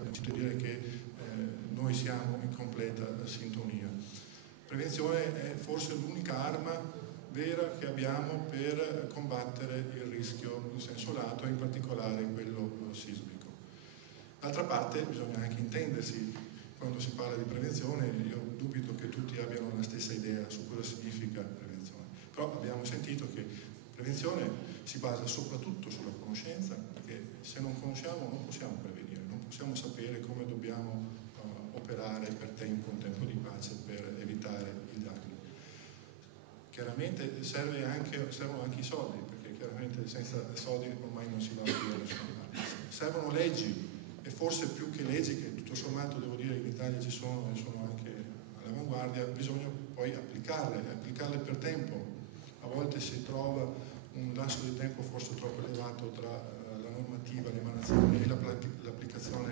Devo dire che noi siamo in completa sintonia. Prevenzione è forse l'unica arma vera che abbiamo per combattere il rischio in senso lato, in particolare quello sismico. D'altra parte bisogna anche intendersi, quando si parla di prevenzione io dubito che tutti abbiano la stessa idea su cosa significa prevenzione, però abbiamo sentito che prevenzione si basa soprattutto sulla conoscenza, perché se non conosciamo non possiamo prevenire, non possiamo sapere come dobbiamo operare per tempo, un tempo di pace, per evitare i danni. Chiaramente servono anche i soldi, perché chiaramente senza soldi ormai non si va più da nessuna parte. Servono leggi, e forse più che leggi, che tutto sommato devo dire in Italia ci sono e sono anche all'avanguardia, bisogna poi applicarle per tempo. A volte si trova un lasso di tempo forse troppo elevato tra la normativa, l'emanazione e l'applicazione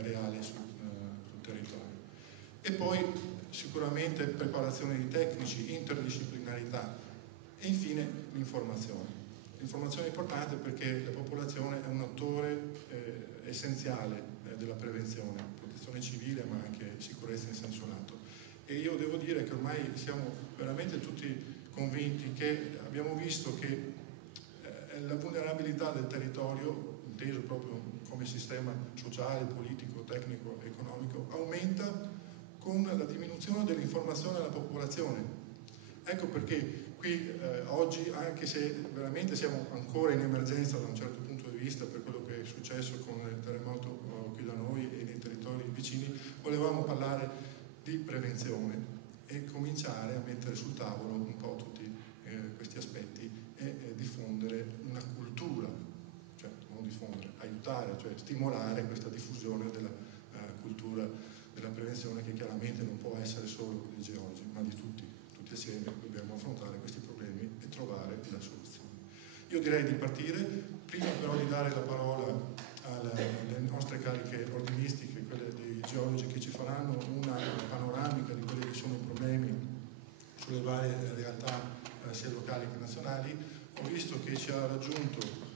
reale sul territorio. E poi sicuramente preparazione di tecnici, interdisciplinarità e infine l'informazione. L'informazione è importante perché la popolazione è un attore essenziale della prevenzione, protezione civile ma anche sicurezza in senso lato. E io devo dire che ormai siamo veramente tutti convinti che abbiamo visto che la vulnerabilità del territorio, inteso proprio come sistema sociale, politico, tecnico, economico, aumenta con la diminuzione dell'informazione alla popolazione. Ecco perché qui oggi, anche se veramente siamo ancora in emergenza da un certo punto di vista per quello che è successo con il terremoto qui da noi e nei territori vicini, volevamo parlare di prevenzione e cominciare a mettere sul tavolo un po' tutti questi aspetti e diffondere una cultura, cioè non diffondere, aiutare, cioè stimolare questa diffusione della cultura della prevenzione, che chiaramente non può essere solo dei geologi, ma di tutti assieme dobbiamo affrontare questi problemi e trovare la soluzione. Io direi di partire, prima però di dare la parola alle nostre cariche ordinistiche, quelle dei geologi che ci faranno una panoramica di quelli che sono i problemi sulle varie realtà sia locali che nazionali. Ho visto che ci ha raggiunto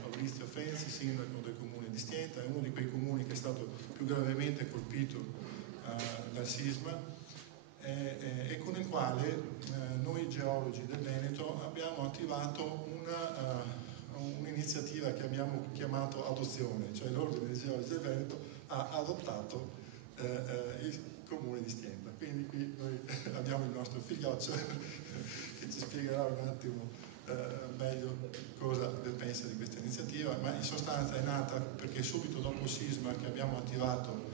Fabrizio Fenzi, sindaco del comune di Stienta, è uno di quei comuni che è stato più gravemente colpito dal sisma e con il quale noi geologi del Veneto abbiamo attivato un'iniziativa che abbiamo chiamato adozione, cioè l'Ordine dei Geologi del Veneto ha adottato il comune di Stienta. Quindi qui noi abbiamo il nostro figlioccio che ci spiegherà un attimo meglio cosa pensa di questa iniziativa, ma in sostanza è nata perché subito dopo il sisma che abbiamo attivato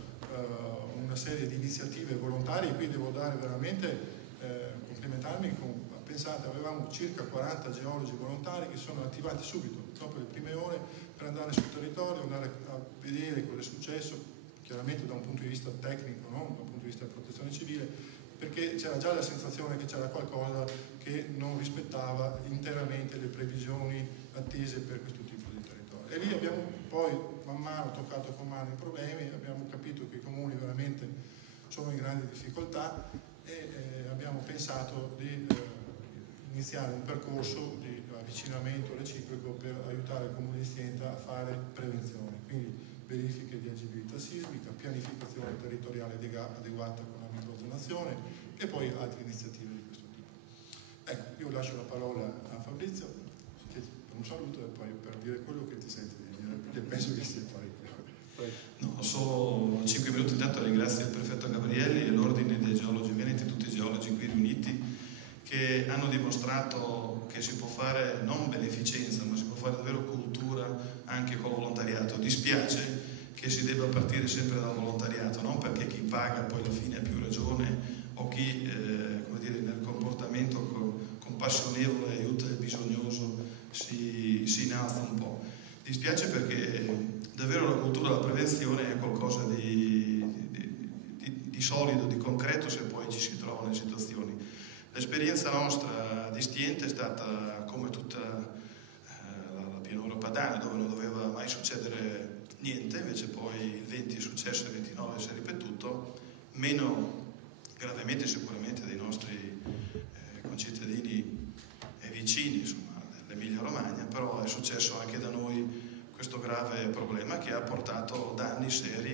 una serie di iniziative volontarie. Qui devo dare veramente complimentarmi con, pensate, avevamo circa 40 geologi volontari che sono attivati subito dopo le prime ore per andare sul territorio, andare a vedere cosa è successo, chiaramente da un punto di vista tecnico, non da un punto di vista della protezione civile, perché c'era già la sensazione che c'era qualcosa che non rispettava interamente le previsioni attese per questo tipo di territorio. E lì abbiamo poi man mano toccato con mano i problemi, abbiamo capito che i comuni veramente sono in grandi difficoltà e abbiamo pensato di iniziare un percorso di avvicinamento reciproco per aiutare il comune di Stienta a fare prevenzione, quindi verifiche di agibilità sismica, pianificazione territoriale adeguata con la microzonazione e poi altre iniziative di questo tipo. Ecco, io lascio la parola a Fabrizio per un saluto e poi per dire quello che ti senti di dire, perché penso che sia parecchio. No, solo 5 minuti. Intanto ringrazio il prefetto Gabrielli e l'Ordine dei Geologi Veneti, tutti i geologi qui riuniti, che hanno dimostrato che si può fare non beneficenza, ma si può fare davvero cultura anche con volontariato. Dispiace che si debba partire sempre dal volontariato, non perché chi paga poi alla fine ha più ragione o chi come dire, nel comportamento compassionevole aiuta il bisognoso si innalza un po'. Dispiace perché davvero la cultura della prevenzione è qualcosa di solido, di concreto, se poi ci si trova nelle situazioni. L'esperienza nostra di Stienta è stata come tutta la pianura padana, dove non doveva mai succedere niente, invece poi il 20 è successo, il 29 si è ripetuto, meno gravemente sicuramente dei nostri concittadini e vicini, insomma, dell'Emilia Romagna, però è successo anche da noi questo grave problema che ha portato danni seri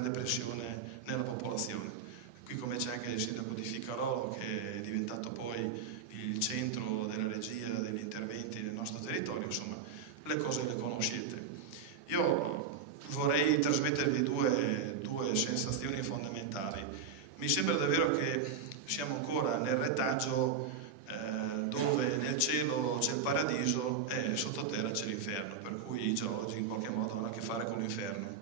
grande pressione nella popolazione. Qui come c'è anche il sindaco di Ficarolo, che è diventato poi il centro della regia degli interventi nel nostro territorio, insomma le cose le conoscete. Io vorrei trasmettervi due sensazioni fondamentali. Mi sembra davvero che siamo ancora nel retaggio dove nel cielo c'è il paradiso e sottoterra c'è l'inferno, per cui i geologi in qualche modo hanno a che fare con l'inferno.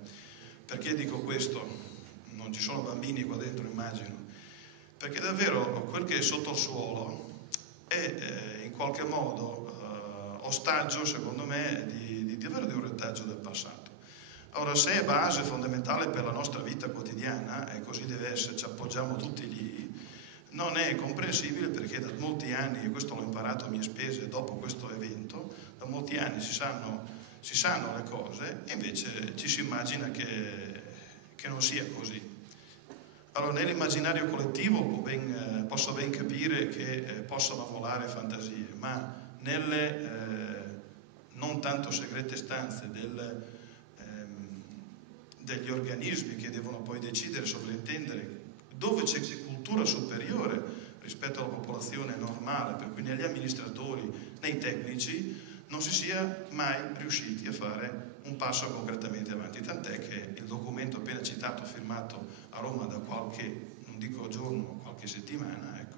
Perché dico questo? Non ci sono bambini qua dentro, immagino, perché davvero quel che è sotto il suolo è in qualche modo ostaggio, secondo me, di davvero di un retaggio del passato. Ora, se è base fondamentale per la nostra vita quotidiana, e così deve essere, ci appoggiamo tutti lì, non è comprensibile perché da molti anni, e questo l'ho imparato a mie spese dopo questo evento, da molti anni si sanno le cose e invece ci si immagina che non sia così. Allora, nell'immaginario collettivo posso ben capire che possano volare fantasie, ma nelle non tanto segrete stanze degli organismi che devono poi decidere, sovrintendere, dove c'è cultura superiore rispetto alla popolazione normale, per cui negli amministratori, nei tecnici, non si sia mai riusciti a fare un passo concretamente avanti, tant'è che il documento appena citato, firmato a Roma da qualche, non dico giorno, qualche settimana, ecco,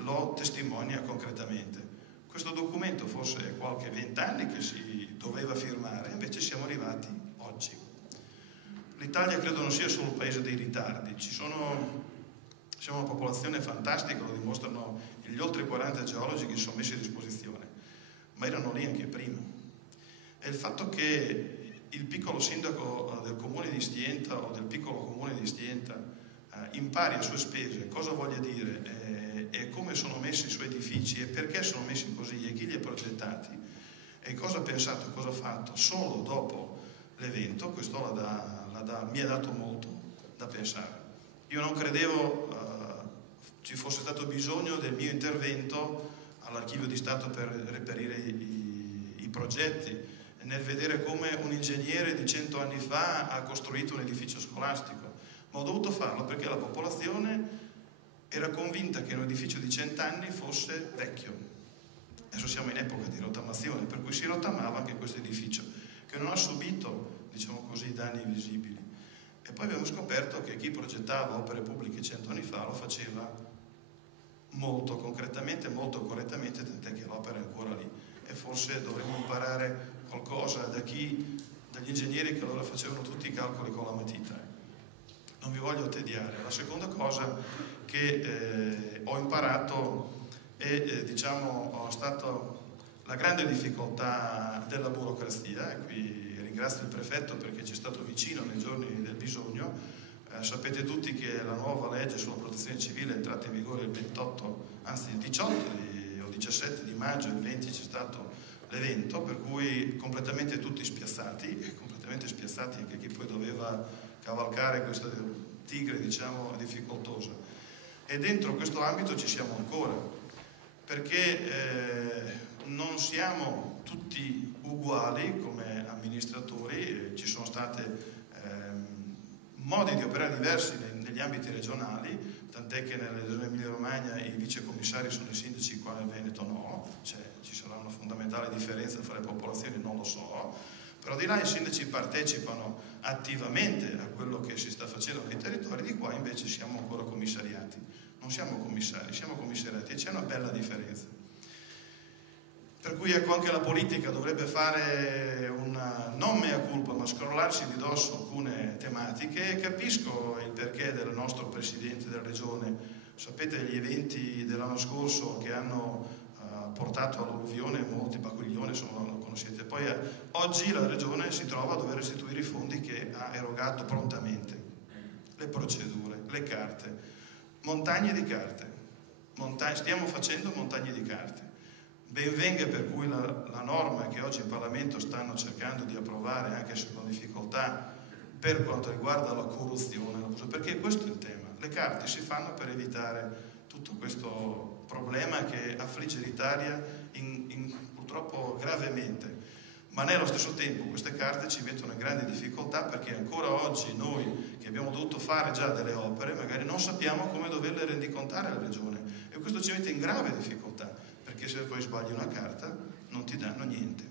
lo testimonia concretamente. Questo documento forse qualche 20 anni che si doveva firmare, invece siamo arrivati oggi. L'Italia credo non sia solo un paese dei ritardi, siamo una popolazione fantastica, lo dimostrano gli oltre 40 geologi che si sono messi a disposizione, ma erano lì anche prima. E il fatto che il piccolo sindaco del comune di Stienta o del piccolo comune di Stienta impari a sue spese cosa voglia dire e come sono messi i suoi edifici e perché sono messi così e chi li ha progettati e cosa ha pensato e cosa ha fatto solo dopo l'evento, questo mi ha dato molto da pensare. Io non credevo ci fosse stato bisogno del mio intervento all'Archivio di Stato per reperire i progetti, nel vedere come un ingegnere di 100 anni fa ha costruito un edificio scolastico, ma ho dovuto farlo perché la popolazione era convinta che un edificio di 100 anni fosse vecchio. Adesso siamo in epoca di rottamazione, per cui si rottamava anche questo edificio, che non ha subito, diciamo così, danni visibili. E poi abbiamo scoperto che chi progettava opere pubbliche 100 anni fa lo faceva molto concretamente, molto correttamente, tant'è che l'opera è ancora lì. E forse dovremmo imparare qualcosa dagli ingegneri che allora facevano tutti i calcoli con la matita. Non vi voglio tediare. La seconda cosa che ho imparato è, diciamo, stato la grande difficoltà della burocrazia, e qui ringrazio il prefetto perché ci è stato vicino nei giorni del bisogno. Sapete tutti che la nuova legge sulla protezione civile è entrata in vigore il 18 o 17 di maggio, il 20 c'è stato l'evento, per cui completamente tutti spiazzati, e completamente spiazzati anche chi poi doveva cavalcare questa tigre, diciamo, difficoltosa. E dentro questo ambito ci siamo ancora, perché non siamo tutti uguali come amministratori, ci sono state modi di operare diversi negli ambiti regionali, tant'è che nella regione Emilia-Romagna i vicecommissari sono i sindaci, qua nel Veneto no, cioè ci sarà una fondamentale differenza fra le popolazioni, non lo so, però di là i sindaci partecipano attivamente a quello che si sta facendo nei territori, di qua invece siamo ancora commissariati, non siamo commissari, siamo commissariati e c'è una bella differenza. Per cui ecco, anche la politica dovrebbe fare una, non mea culpa, ma scrollarsi di dosso alcune tematiche, e capisco il perché del nostro Presidente della Regione. Sapete gli eventi dell'anno scorso che hanno portato all'alluvione, molti Baglione, insomma lo conoscete. Poi oggi la Regione si trova a dover restituire i fondi che ha erogato prontamente, le procedure, le carte, montagne di carte, stiamo facendo montagne di carte. Ben venga per cui la norma che oggi in Parlamento stanno cercando di approvare, anche se con difficoltà, per quanto riguarda la corruzione, perché questo è il tema. Le carte si fanno per evitare tutto questo problema che affligge l'Italia purtroppo gravemente. ma nello stesso tempo queste carte ci mettono in grande difficoltà, perché ancora oggi noi che abbiamo dovuto fare già delle opere magari non sappiamo come doverle rendicontare alla regione, e questo ci mette in grave difficoltà, perché se poi sbagli una carta non ti danno niente,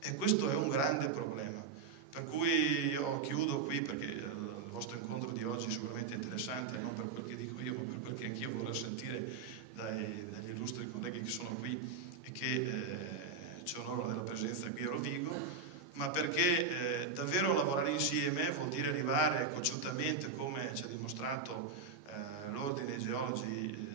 e questo è un grande problema. Per cui io chiudo qui, perché il vostro incontro di oggi è sicuramente interessante, non per quel che dico io, ma per quel che anch'io vorrei sentire dagli illustri colleghi che sono qui e che ci onoro della presenza qui a Rovigo, ma perché davvero lavorare insieme vuol dire arrivare cocciutamente, come ci ha dimostrato l'Ordine dei Geologi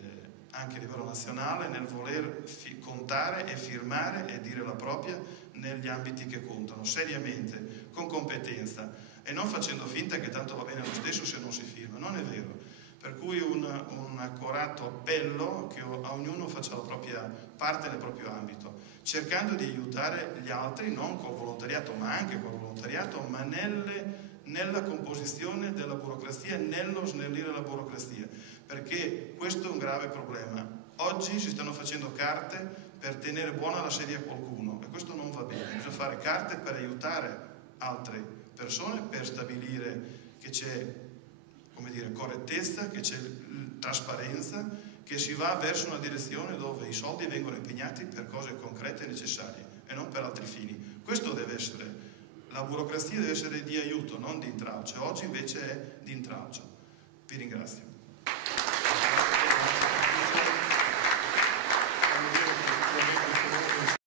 anche a livello nazionale, nel voler contare e firmare e dire la propria negli ambiti che contano, seriamente, con competenza, e non facendo finta che tanto va bene lo stesso se non si firma. Non è vero. Per cui un accorato appello che a ognuno faccia la propria parte nel proprio ambito, cercando di aiutare gli altri, non col volontariato, ma anche col volontariato, ma nella composizione della burocrazia, nello snellire la burocrazia, perché questo è un grave problema. Oggi si stanno facendo carte per tenere buona la sedia a qualcuno, e questo non va bene. Bisogna fare carte per aiutare altre persone, per stabilire che c'è, come dire, correttezza, che c'è trasparenza, che si va verso una direzione dove i soldi vengono impegnati per cose concrete e necessarie e non per altri fini. Questo deve essere, la burocrazia deve essere di aiuto, non di intralcio. Oggi invece è di intralcio. Vi ringrazio.